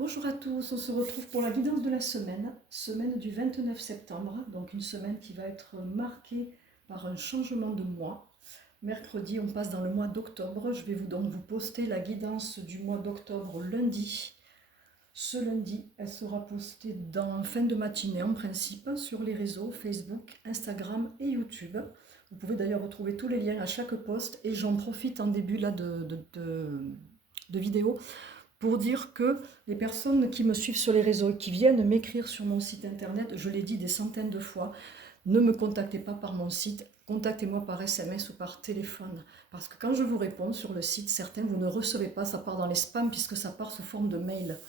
Bonjour à tous, on se retrouve pour la guidance de la semaine du 29 septembre, donc une semaine qui va être marquée par un changement de mois. Mercredi, on passe dans le mois d'octobre. Je vais vous poster la guidance du mois d'octobre lundi. Ce lundi, elle sera postée en fin de matinée en principe sur les réseaux Facebook, Instagram et YouTube. Vous pouvez d'ailleurs retrouver tous les liens à chaque post et j'en profite en début là de vidéo pour dire que les personnes qui me suivent sur les réseaux, qui viennent m'écrire sur mon site internet, je l'ai dit des centaines de fois, ne me contactez pas par mon site, contactez-moi par SMS ou par téléphone. Parce que quand je vous réponds sur le site, certains vous ne recevez pas, ça part dans les spams puisque ça part sous forme de mail.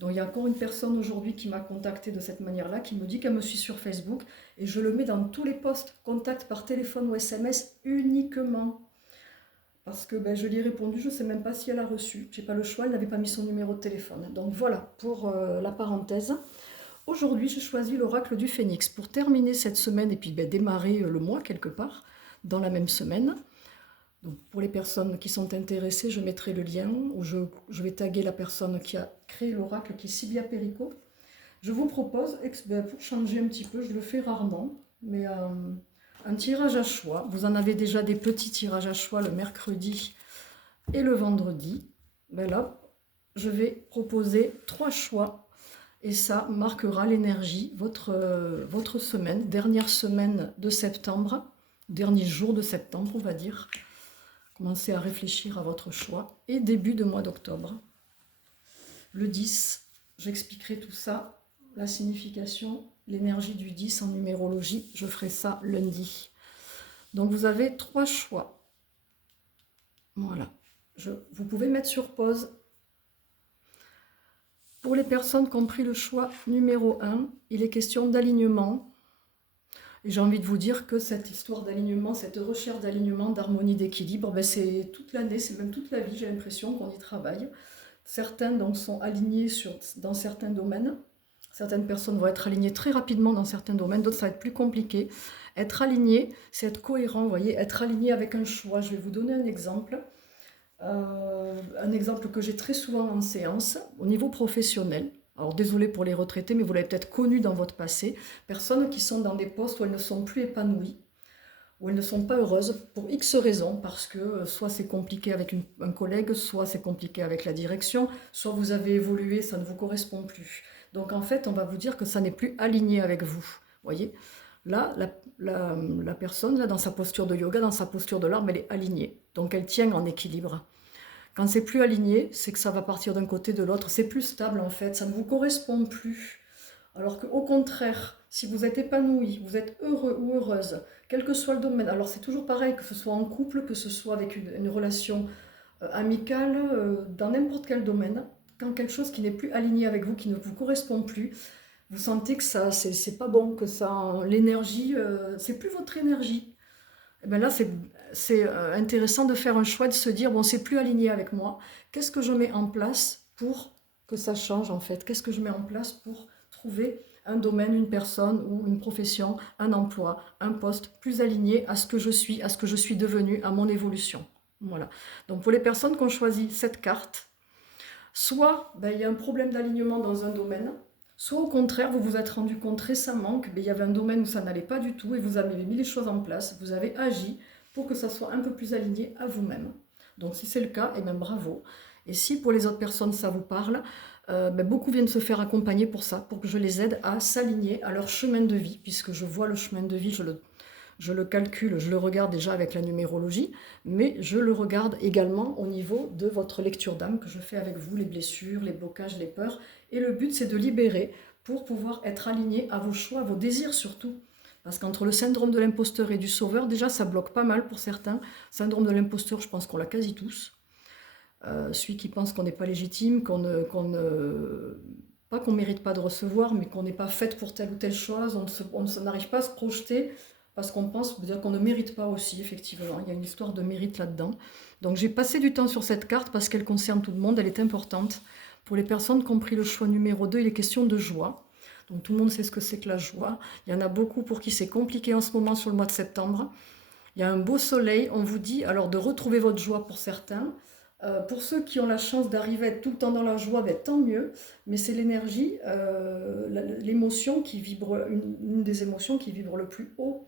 Donc il y a encore une personne aujourd'hui qui m'a contacté de cette manière-là, qui me dit qu'elle me suit sur Facebook et je le mets dans tous les posts, contact par téléphone ou SMS uniquement. Parce que je lui ai répondu, je ne sais même pas si elle a reçu. Je n'ai pas le choix, elle n'avait pas mis son numéro de téléphone. Donc voilà pour la parenthèse. Aujourd'hui, j'ai choisi l'oracle du Phénix pour terminer cette semaine et puis démarrer le mois quelque part dans la même semaine. Donc pour les personnes qui sont intéressées, je mettrai le lien où je vais taguer la personne qui a créé l'oracle, qui est Sylvia Perico. Je vous propose, pour changer un petit peu, je le fais rarement, mais un tirage à choix. Vous en avez déjà des petits tirages à choix le mercredi et le vendredi. Là, je vais proposer 3 choix et ça marquera l'énergie, votre semaine, dernière semaine de septembre, dernier jour de septembre, on va dire. Commencez à réfléchir à votre choix et début de mois d'octobre. Le 10, j'expliquerai tout ça, la signification, l'énergie du 10 en numérologie, je ferai ça lundi. Donc vous avez 3 choix. Voilà. Vous pouvez mettre sur pause. Pour les personnes qui ont pris le choix numéro 1, il est question d'alignement. Et j'ai envie de vous dire que cette histoire d'alignement, cette recherche d'alignement, d'harmonie, d'équilibre, c'est toute l'année, c'est même toute la vie, j'ai l'impression qu'on y travaille. Certains donc sont alignés dans certains domaines. Certaines personnes vont être alignées très rapidement dans certains domaines, d'autres ça va être plus compliqué. Être aligné, c'est être cohérent, vous voyez, être aligné avec un choix. Je vais vous donner un exemple que j'ai très souvent en séance, au niveau professionnel. Alors désolé pour les retraités, mais vous l'avez peut-être connu dans votre passé. Personnes qui sont dans des postes où elles ne sont plus épanouies, où elles ne sont pas heureuses pour X raisons, parce que soit c'est compliqué avec un collègue, soit c'est compliqué avec la direction, soit vous avez évolué, ça ne vous correspond plus. Donc en fait, on va vous dire que ça n'est plus aligné avec vous. Voyez, là, la personne, là, dans sa posture de yoga, dans sa posture de larme, elle est alignée. Donc elle tient en équilibre. Quand c'est plus aligné, c'est que ça va partir d'un côté, de l'autre. C'est plus stable en fait, ça ne vous correspond plus. Alors qu'au contraire, si vous êtes épanoui, vous êtes heureux ou heureuse, quel que soit le domaine, alors c'est toujours pareil, que ce soit en couple, que ce soit avec une relation amicale, dans n'importe quel domaine, quand quelque chose qui n'est plus aligné avec vous, qui ne vous correspond plus, vous sentez que ça, c'est pas bon, que ça, l'énergie, c'est plus votre énergie. Et bien là, c'est intéressant de faire un choix, de se dire, bon, c'est plus aligné avec moi. Qu'est-ce que je mets en place pour que ça change en fait? Qu'est-ce que je mets en place pour trouver un domaine, une personne ou une profession, un emploi, un poste plus aligné à ce que je suis, à ce que je suis devenue, à mon évolution? Voilà. Donc pour les personnes qui ont choisi cette carte, soit il y a un problème d'alignement dans un domaine, soit au contraire, vous vous êtes rendu compte récemment qu'il y avait un domaine où ça n'allait pas du tout et vous avez mis les choses en place, vous avez agi pour que ça soit un peu plus aligné à vous-même. Donc si c'est le cas, eh bien bravo. Et si pour les autres personnes ça vous parle, beaucoup viennent se faire accompagner pour ça, pour que je les aide à s'aligner à leur chemin de vie, puisque je vois le chemin de vie, je le calcule, je le regarde déjà avec la numérologie, mais je le regarde également au niveau de votre lecture d'âme que je fais avec vous, les blessures, les blocages, les peurs. Et le but, c'est de libérer pour pouvoir être aligné à vos choix, à vos désirs surtout. Parce qu'entre le syndrome de l'imposteur et du sauveur, déjà, ça bloque pas mal pour certains. Syndrome de l'imposteur, je pense qu'on l'a quasi tous. Celui qui pense qu'on n'est pas légitime, pas qu'on ne mérite pas de recevoir, mais qu'on n'est pas faite pour telle ou telle chose, on n'arrive pas à se projeter parce qu'on pense dire qu'on ne mérite pas aussi, effectivement. Il y a une histoire de mérite là-dedans. Donc j'ai passé du temps sur cette carte parce qu'elle concerne tout le monde, elle est importante. Pour les personnes qui ont pris le choix numéro 2, il est question de joie. Donc tout le monde sait ce que c'est que la joie. Il y en a beaucoup pour qui c'est compliqué en ce moment sur le mois de septembre. Il y a un beau soleil, on vous dit alors de retrouver votre joie pour certains, Pour ceux qui ont la chance d'arriver à être tout le temps dans la joie, ben, tant mieux, mais c'est l'énergie, l'émotion qui vibre, une des émotions qui vibre le plus haut.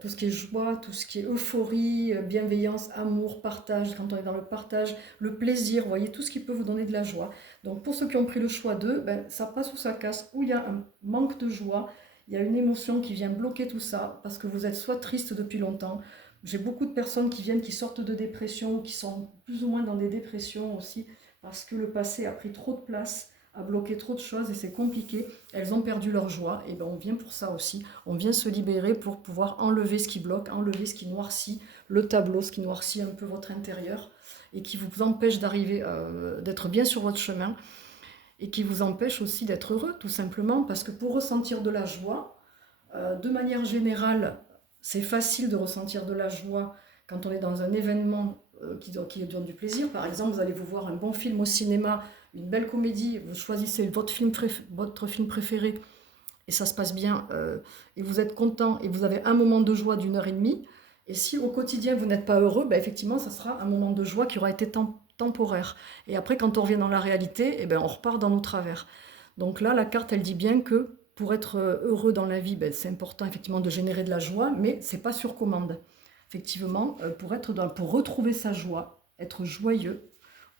Tout ce qui est joie, tout ce qui est euphorie, bienveillance, amour, partage, quand on est dans le partage, le plaisir, vous voyez, tout ce qui peut vous donner de la joie. Donc pour ceux qui ont pris le choix d'eux, ben, ça passe ou ça casse, où il y a un manque de joie, il y a une émotion qui vient bloquer tout ça, parce que vous êtes soit triste depuis longtemps. J'ai beaucoup de personnes qui viennent, qui sortent de dépression, qui sont plus ou moins dans des dépressions aussi, parce que le passé a pris trop de place, a bloqué trop de choses et c'est compliqué. Elles ont perdu leur joie, et ben on vient pour ça aussi. On vient se libérer pour pouvoir enlever ce qui bloque, enlever ce qui noircit le tableau, ce qui noircit un peu votre intérieur et qui vous empêche d'arriver, d'être bien sur votre chemin et qui vous empêche aussi d'être heureux, tout simplement, parce que pour ressentir de la joie, de manière générale, c'est facile de ressentir de la joie quand on est dans un événement qui donne du plaisir. Par exemple, vous allez vous voir un bon film au cinéma, une belle comédie, vous choisissez votre film préféré et ça se passe bien et vous êtes content et vous avez un moment de joie d'1 h 30. Et si au quotidien vous n'êtes pas heureux, ben effectivement, ça sera un moment de joie qui aura été temporaire. Et après, quand on revient dans la réalité, eh ben, on repart dans nos travers. Donc là, la carte, elle dit bien que pour être heureux dans la vie, ben, c'est important effectivement de générer de la joie, mais c'est pas sur commande. Effectivement, pour retrouver sa joie, être joyeux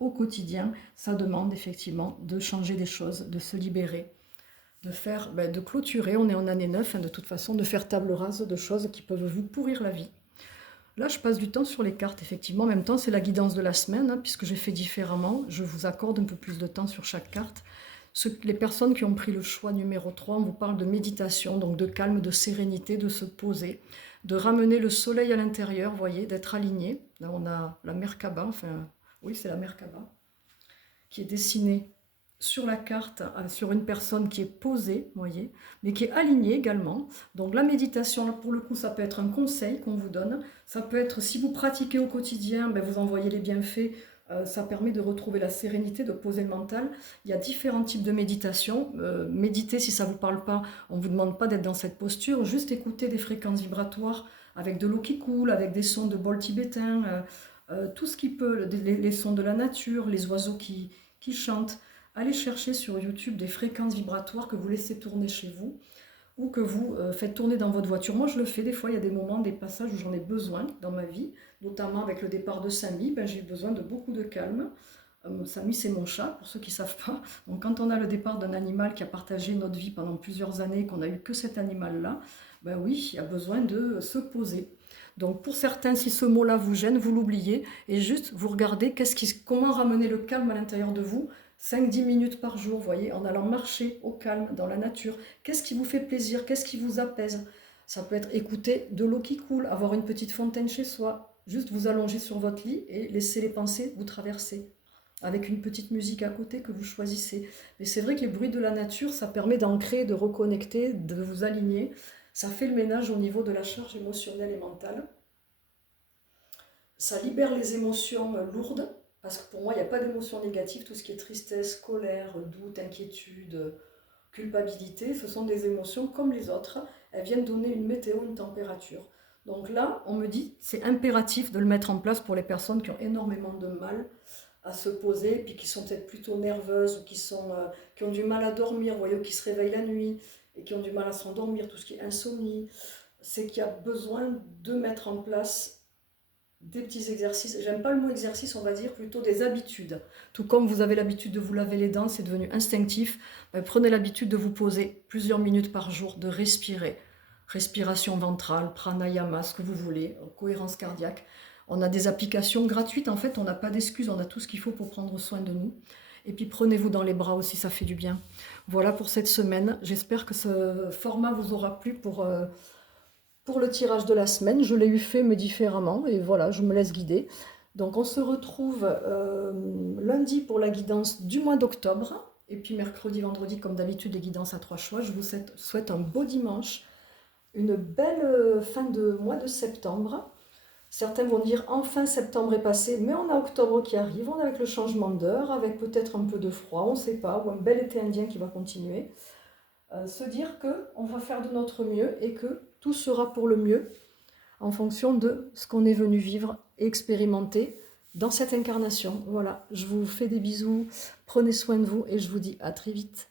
au quotidien, ça demande effectivement de changer des choses, de se libérer, de clôturer. On est en année 9, hein, de toute façon, de faire table rase de choses qui peuvent vous pourrir la vie. Là, je passe du temps sur les cartes, effectivement. En même temps, c'est la guidance de la semaine, hein, puisque j'ai fait différemment. Je vous accorde un peu plus de temps sur chaque carte. Les personnes qui ont pris le choix numéro 3, on vous parle de méditation, donc de calme, de sérénité, de se poser, de ramener le soleil à l'intérieur, vous voyez, d'être aligné. Là, on a la Merkaba, enfin, oui, c'est la Merkaba, qui est dessinée sur la carte, sur une personne qui est posée, voyez, mais qui est alignée également. Donc la méditation, pour le coup, ça peut être un conseil qu'on vous donne. Ça peut être, si vous pratiquez au quotidien, ben, vous en voyez les bienfaits. Ça permet de retrouver la sérénité, de poser le mental. Il y a différents types de méditation. Méditer, si ça ne vous parle pas, on ne vous demande pas d'être dans cette posture. Juste écouter des fréquences vibratoires avec de l'eau qui coule, avec des sons de bol tibétain, tout ce qui peut, les sons de la nature, les oiseaux qui chantent. Allez chercher sur YouTube des fréquences vibratoires que vous laissez tourner chez vous ou que vous faites tourner dans votre voiture. Moi, je le fais des fois, il y a des moments, des passages où j'en ai besoin dans ma vie, notamment avec le départ de Samy, ben, j'ai eu besoin de beaucoup de calme. Samy, c'est mon chat, pour ceux qui ne savent pas. Donc, quand on a le départ d'un animal qui a partagé notre vie pendant plusieurs années, qu'on n'a eu que cet animal-là, ben oui, il y a besoin de se poser. Donc, pour certains, si ce mot-là vous gêne, vous l'oubliez et juste vous regardez comment ramener le calme à l'intérieur de vous. 5-10 minutes par jour, vous voyez, en allant marcher au calme, dans la nature. Qu'est-ce qui vous fait plaisir? Qu'est-ce qui vous apaise? Ça peut être écouter de l'eau qui coule, avoir une petite fontaine chez soi, juste vous allonger sur votre lit et laisser les pensées vous traverser, avec une petite musique à côté que vous choisissez. Mais c'est vrai que les bruits de la nature, ça permet d'ancrer, de reconnecter, de vous aligner. Ça fait le ménage au niveau de la charge émotionnelle et mentale. Ça libère les émotions lourdes, parce que pour moi, il n'y a pas d'émotions négatives. Tout ce qui est tristesse, colère, doute, inquiétude, culpabilité, ce sont des émotions comme les autres. Elles viennent donner une météo, une température. Donc là, on me dit, c'est impératif de le mettre en place pour les personnes qui ont énormément de mal à se poser, puis qui sont peut-être plutôt nerveuses, ou qui ont du mal à dormir, voyez, ou qui se réveillent la nuit, et qui ont du mal à s'endormir, tout ce qui est insomnie. C'est qu'il y a besoin de mettre en place des petits exercices. J'aime pas le mot exercice, on va dire plutôt des habitudes. Tout comme vous avez l'habitude de vous laver les dents, c'est devenu instinctif. Prenez l'habitude de vous poser plusieurs minutes par jour, de respirer. Respiration ventrale, pranayama, ce que vous voulez, cohérence cardiaque. On a des applications gratuites, en fait, on n'a pas d'excuses, on a tout ce qu'il faut pour prendre soin de nous. Et puis prenez-vous dans les bras aussi, ça fait du bien. Voilà pour cette semaine. J'espère que ce format vous aura plu pour le tirage de la semaine. Je l'ai eu fait mais différemment et voilà, je me laisse guider. Donc on se retrouve lundi pour la guidance du mois d'octobre et puis mercredi, vendredi comme d'habitude les guidances à 3 choix. Je vous souhaite un beau dimanche, une belle fin de mois de septembre. Certains vont dire enfin septembre est passé, mais on a octobre qui arrive, on est avec le changement d'heure, avec peut-être un peu de froid, on ne sait pas, ou un bel été indien qui va continuer. Se dire qu'on va faire de notre mieux et que tout sera pour le mieux en fonction de ce qu'on est venu vivre et expérimenter dans cette incarnation. Voilà, je vous fais des bisous, prenez soin de vous et je vous dis à très vite.